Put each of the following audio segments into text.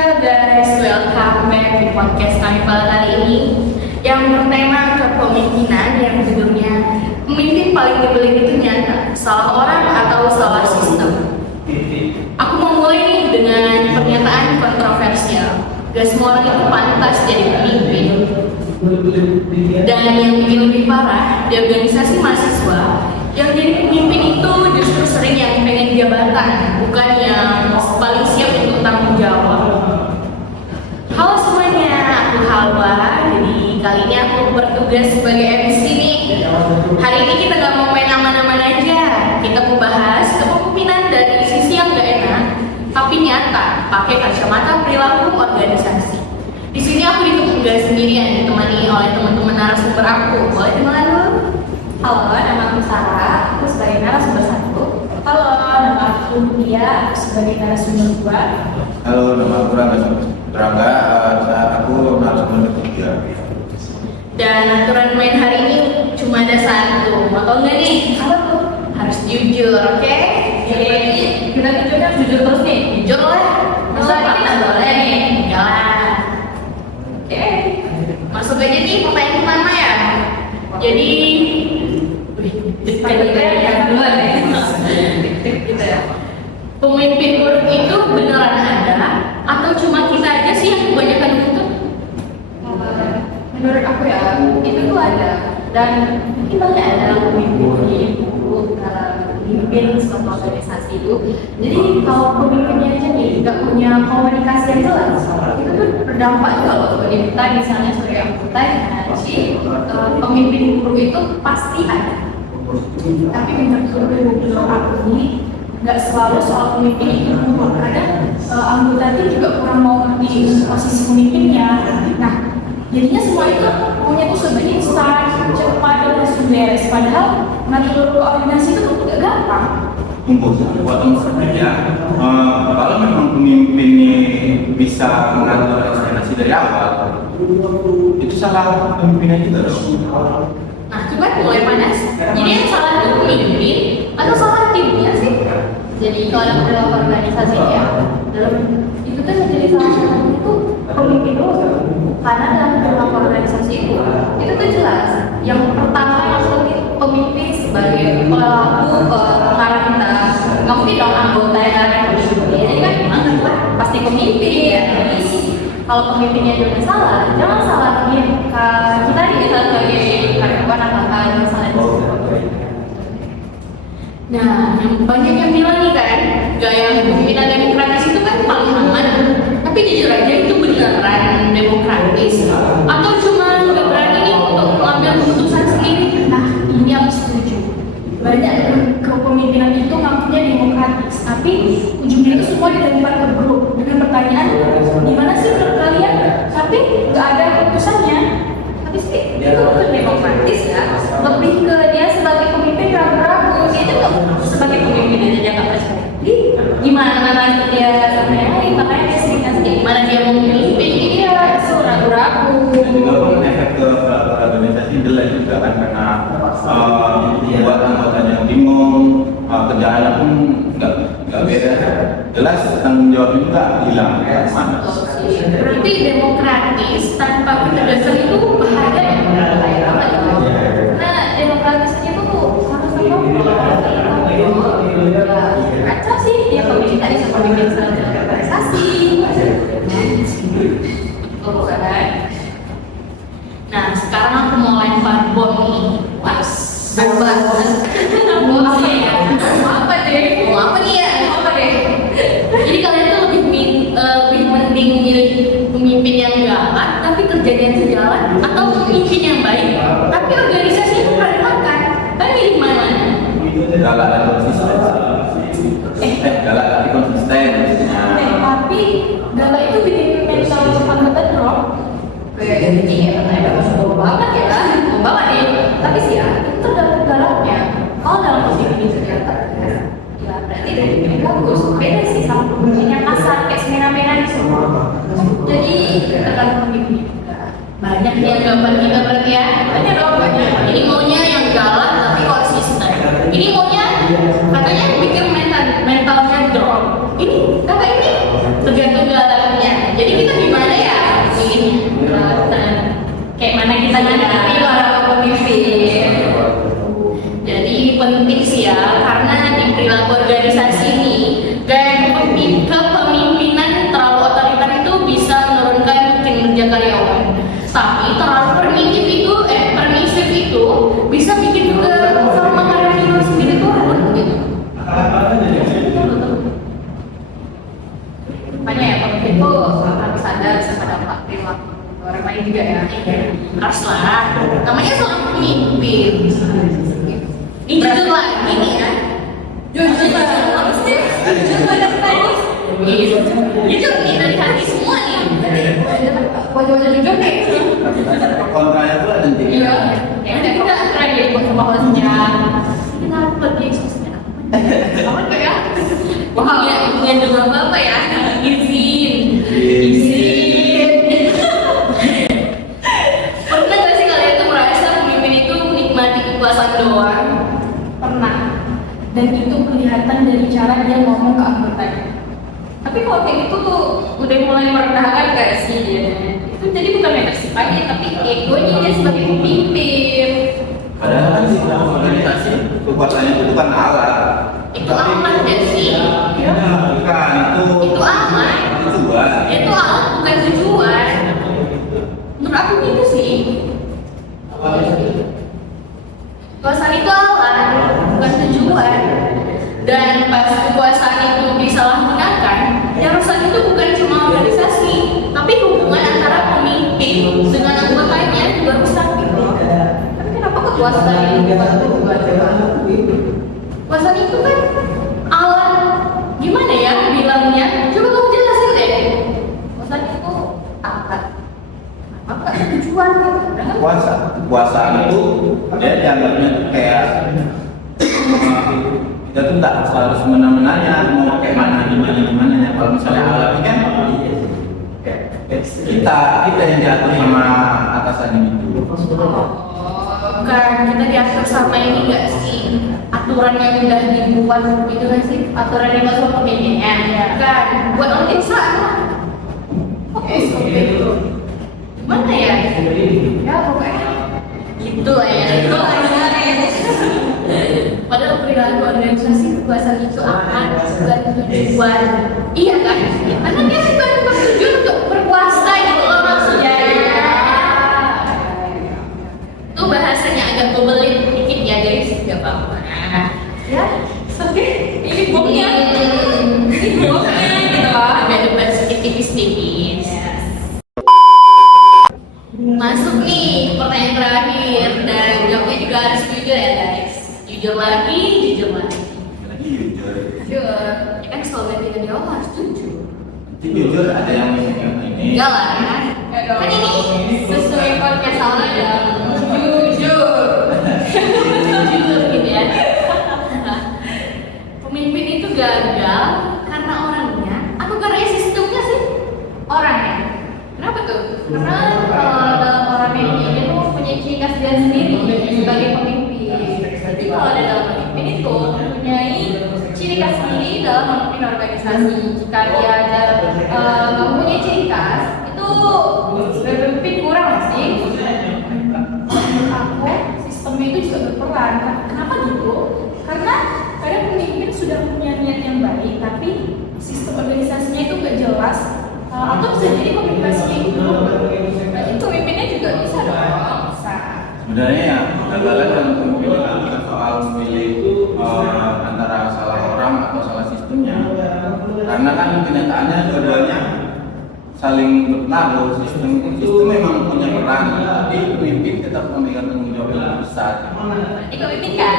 Halo guys, welcome back di podcast kami pada kali ini yang bertema kepemimpinan yang judulnya pemimpin paling dibeli itu nyata, salah orang atau salah sistem. Aku memulai nih dengan pernyataan kontroversial. Gak semua orang itu pantas jadi pemimpin. Dan yang bikin lebih parah, di organisasi mahasiswa yang jadi pemimpin itu justru sering yang pengen jabatan, bukan yang paling siap untuk tanggung jawab. Halo semuanya, aku Halwa. Jadi kali ini aku bertugas sebagai MC nih. Hari ini kita gak mau main aman-aman aja. Kita mau bahas kepemimpinan dari sisi yang gak enak, tapi nyata, pakai kacamata perilaku organisasi. Di sini aku gak sendirian, ditemani oleh teman-teman narasumber aku. Boleh kenalan dulu? Halo, nama aku Sarah, aku sebagai narasumber 1. Halo, nama aku Dia, aku sebagai narasumber 2. Halo, nama aku Rangga, aku narasumber 3. Dan aturan main hari ini cuma ada satu, mau tau nggak nih? Apa tuh? Harus jujur, oke? Jadi, kita jujurnya harus jujur terus nih. Jujur lah. Masa ini nggak boleh nih? Enggak lah. Oke. Masuk aja nih pertanyaan pertama ya. Jadi, Yang duluan ya. gitu ya. Pemimpin buruk itu beneran ada atau cuma kita aja sih yang kebanyakan itu? Menurut aku ya, itu tuh ada. Dan mungkin banyak ada pemimpin buruk dalam memimpin suatu organisasi itu. Jadi kalau pemimpinnya aja nih nggak punya komunikasi yang jelas, itu tuh berdampak juga loh. Jadi kita misalnya sebagai anggota pemimpin buruk itu pasti ada. Tapi menurut aku ini nggak selalu soal pemimpin itu buruk. Kadang anggota itu juga kurang mau ngerti posisi pemimpinnya. Nah, jadinya semua itu maunya tuh sebenarnya instan, cepat dan langsung beres. Padahal ngatur koordinasi itu nggak gampang. Buat sebenarnya, kalau memang pemimpin ini bisa mengatur organisasi dari awal, itu salah pemimpinnya juga dong. Nah, coba mulai panas. Jadi yang salah itu pemimpin atau salah timnya sih? Jadi kalau dalam organisasi ya, dalam itu kan menjadi salah satu itu pemimpin dulu. Karena dalam organisasi itu tuh jelas. Yang pertama yang penting pemimpin sebagai pelaku pengarah kita. Nggak mungkin dong anggota yang ada pemimpin. Jadi kan pasti pemimpin ya. Kalau pemimpinnya juga salah, jangan salahin kita nih bisa sebagai karyawan atakan misalnya. Nah, yang banyak yang bilang nih kan, gaya kepemimpinan demokratis itu kan paling aman. Tapi jujur aja itu beneran demokratis atau cuma nggak berani nih untuk mengambil keputusan sendiri? Nah, ini aku setuju. Banyak kepemimpinan itu ngakunya demokratis, tapi ujungnya itu semua dilempar ke grup dengan pertanyaan, gimana sih menurut kalian? Tapi nggak ada keputusannya. Tapi sih itu bukan demokratis ya. Lebih ke dia sebagai pemimpin ragu-ragu. Dia juga sebagai pemimpin aja dia nggak percaya. Jadi gimana nanti dia sampai makanya dia sering ngasih Gimana dia mau memimpin? iya itu ragu-ragu. Dan juga kan efek ke organisasi jelek juga kan karena membuat anggotanya yang bingung, kerjaannya pun nggak beda. Jelas tanggung jawabnya juga hilang mana. Berarti demokratis tanpa kecerdasan itu bahaya ya? Bahaya banget. Nah, demokratis itu harus kacau sih dia pemimpin tadi sama pemimpin organisasi. Oh, kan? Nah, sekarang aku mau lempar bom nih. Pas. Bebas. Bom sih ya. Mau apa deh? Mau apa nih ya? Mau apa deh? Jadi kalian tuh lebih mending milih pemimpin yang galak tapi kerjanya sejalan, atau pemimpin yang baik tapi organisasinya berantakan? Kalian milih mana? Galak dan konsisten. Galak tapi konsisten. Tapi galak itu bikin mental anggota drop. Kayak iya, bom banget ya kan? Bom banget nih. Tapi sih ya, itu tergantung galaknya. Kalau dalam pemimpin itu ternyata ya berarti pemimpin bagus. Beda sih sama pemimpin yang kasar kayak semena-mena gitu. Jadi tergantung pemimpin juga. Banyak nih anggapan kita berarti ya. Banyak dong, banyak. Ini maunya yang galak tapi konsisten. Ini maunya namanya seorang pemimpin. Ini jujur lagi nih ya. Jujur apa sih? Jujur dari tadi. Jujur nih dari hati semua nih. Wajah-wajah jujur nih. Kontranya tuh ada nanti. Iya. Ya udah kita terakhir buat sama hostnya. Kenapa dia sosmed? Apa tuh ya? Wah, bukan dengan bapak ya. Izin. Pernah gak sih kalian tuh merasa pemimpin itu menikmati kekuasaan doang? Pernah. Dan itu kelihatan dari cara dia ngomong ke anggotanya. Tapi kalau kayak gitu tuh udah mulai merendahkan gak sih dia? Itu jadi bukan leadership aja, tapi egonya dia sebagai pemimpin. Padahal kan sih dalam organisasi kekuasaannya itu bukan alat. Itu aman gak sih? Ya, bukan Itu aman. tujuan. Itu alat bukan tujuan. Menurut aku gitu sih. Kekuasaan itu alat, bukan tujuan. Dan pas kekuasaan itu disalahgunakan, yang rusak itu bukan cuma organisasi, tapi hubungan antara pemimpin dengan anggotanya juga rusak. Tapi kenapa kekuasaan ini bukan tujuan? Kekuasaan itu kan alat, gimana ya bilangnya? Coba kamu jelasin deh. Kekuasaan itu alat. Apa tujuan gitu? Kekuasaan itu dia dianggapnya tuh kayak kita tuh tak harus semena-menanya mau pakai mana gimana ya. Kalau misalnya alat ini kan kita yang diatur sama atasan itu. Bukan, kita diatur sama ini gak sih? Aturan yang udah dibuat itu gak sih? Aturan yang masuk pemimpinnya. Bukan, buat organisasi. Oke, itu. Gimana ya? Ya pokoknya gitu lah ya. Itu lah ya. Padahal perilaku organisasi kekuasaan itu akan bukan tujuan. Iya kan? Karena dia bukan bertujuan untuk berkuasa gitu loh maksudnya. Itu bahasanya agak kebelit dikit ya guys, gak apa-apa. Ya, oke. Ini bongnya. Ini bongnya gitu loh. Ada debat sedikit tipis-tipis. Masuk nih pertanyaan terakhir dan jawabnya juga harus jujur ya guys. Jujur lagi, jujur lagi. Lagi jujur. Jujur. Ya kan slogan kita jawab harus jujur. Nanti jujur ada yang ini. Enggak lah. Kan ini sesuai podcast awal ya. Jujur. Jujur gitu ya. Pemimpin itu gagal karena orangnya atau karena sistemnya sih? Orangnya. Kenapa tuh? Karena dalam orangnya ini dia tuh punya ciri khas dia sendiri sebagai pemimpin. Jadi kalau ada dalam pemimpin itu mempunyai ciri khas sendiri dalam memimpin organisasi. Jika dia ada mempunyai ciri khas, itu pemimpin kurang nggak sih? Menurut aku sistemnya itu juga berperan. Kenapa gitu? Karena kadang pemimpin sudah punya niat yang baik, tapi sistem organisasinya itu nggak jelas. Atau bisa jadi komunikasinya itu berarti pemimpinnya juga bisa dong, bisa. Sebenarnya ya kegagalan dalam pemilihan kan bukan soal memilih antara salah orang atau salah sistemnya. Karena kan kenyataannya dua-duanya saling berpengaruh. Sistem memang punya peran, tapi pemimpin tetap memegang tanggung jawab yang besar. Berarti pemimpin kan?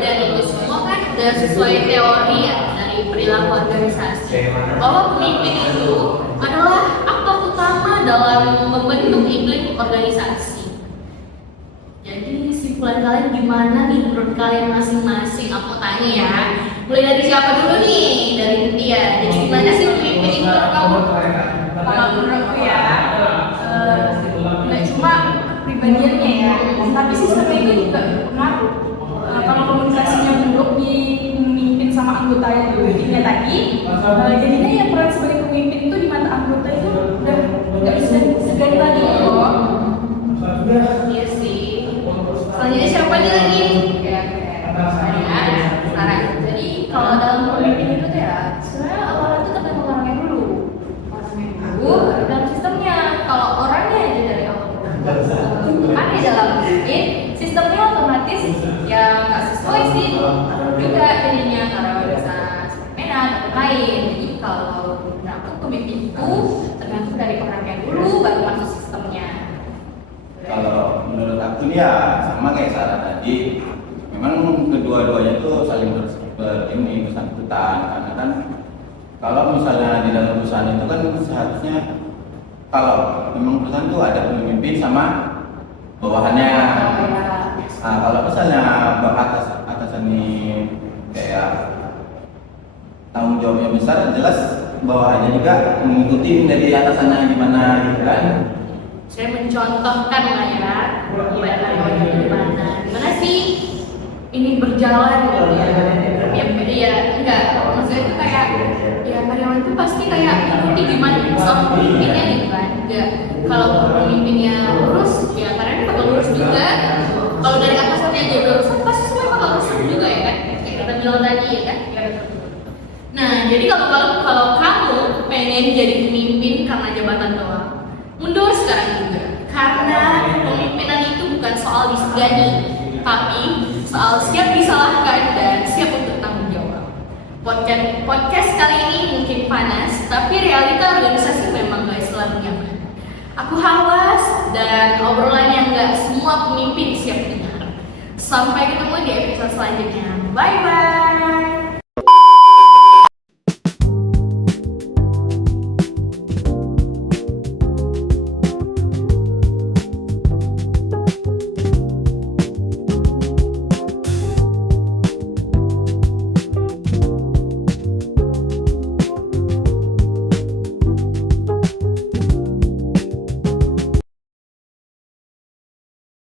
Dan itu semua kan udah sesuai teori ya dari perilaku organisasi. Bahwa pemimpin itu adalah aktor utama dalam membentuk iklim organisasi. Jadi kesimpulan kalian gimana nih menurut kalian masing-masing? Aku tanya ya. Mulai dari siapa dulu nih? Dari Tia. Jadi gimana sih pemimpin itu menurut kamu? Kalau menurutku ya, nggak cuma kepribadiannya ya, tapi sistemnya itu juga berpengaruh. Kalau komunikasinya buruk di pemimpin sama anggota yang pemimpinnya tadi, jadinya yang peran sebagai pemimpin itu di mata anggota itu udah nggak bisa disegani lagi loh. Iya sih. Selanjutnya siapa nih lagi? Sarah. Jadi kalau dalam pemimpin itu tuh ya, sebenarnya awalnya itu tergantung orangnya dulu. Orangnya dulu, baru dalam sistemnya. Kalau orangnya aja dari awal aneh dalam pemimpin, sistemnya otomatis ya nggak sesuai sih. Juga jadinya karena bisa semena atau lain. Jadi kalau menurut aku pemimpin itu tergantung dari orangnya dulu, baru masuk sistemnya. Kalau Cuman ya sama kayak Sarah tadi, memang kedua-duanya tuh saling ini bersangkutan, karena kan kalau misalnya di dalam perusahaan itu kan seharusnya kalau memang perusahaan itu ada pemimpin sama bawahannya. Nah, kalau misalnya atasan ini kayak tanggung jawabnya besar, jelas bawahannya juga mengikuti dari atasannya gimana gitu kan. Saya mencontohkan lah ya, gimana sih ini berjalan gitu ya. Ya enggak, maksudnya itu kayak ya karyawan itu pasti kayak ikuti gimana sama pemimpinnya gitu kan. Enggak, kalau pemimpinnya lurus ya karyawan bakal lurus juga. Kalau dari atasannya aja lurus, pasti semua bakal lurus juga ya kan. Kayak kita bilang tadi ya kan. Nah, jadi kalau kamu pengen jadi pemimpin karena jabatan doang, mundur sekarang juga. Karena kepemimpinan itu bukan soal disegani, tapi soal siap disalahkan dan siap untuk tanggung jawab. Podcast kali ini mungkin panas, tapi realita organisasi memang gak selalu nyaman. Aku Hawas dan obrolan yang gak semua pemimpin siap dengar. Sampai ketemu di episode selanjutnya. Bye bye.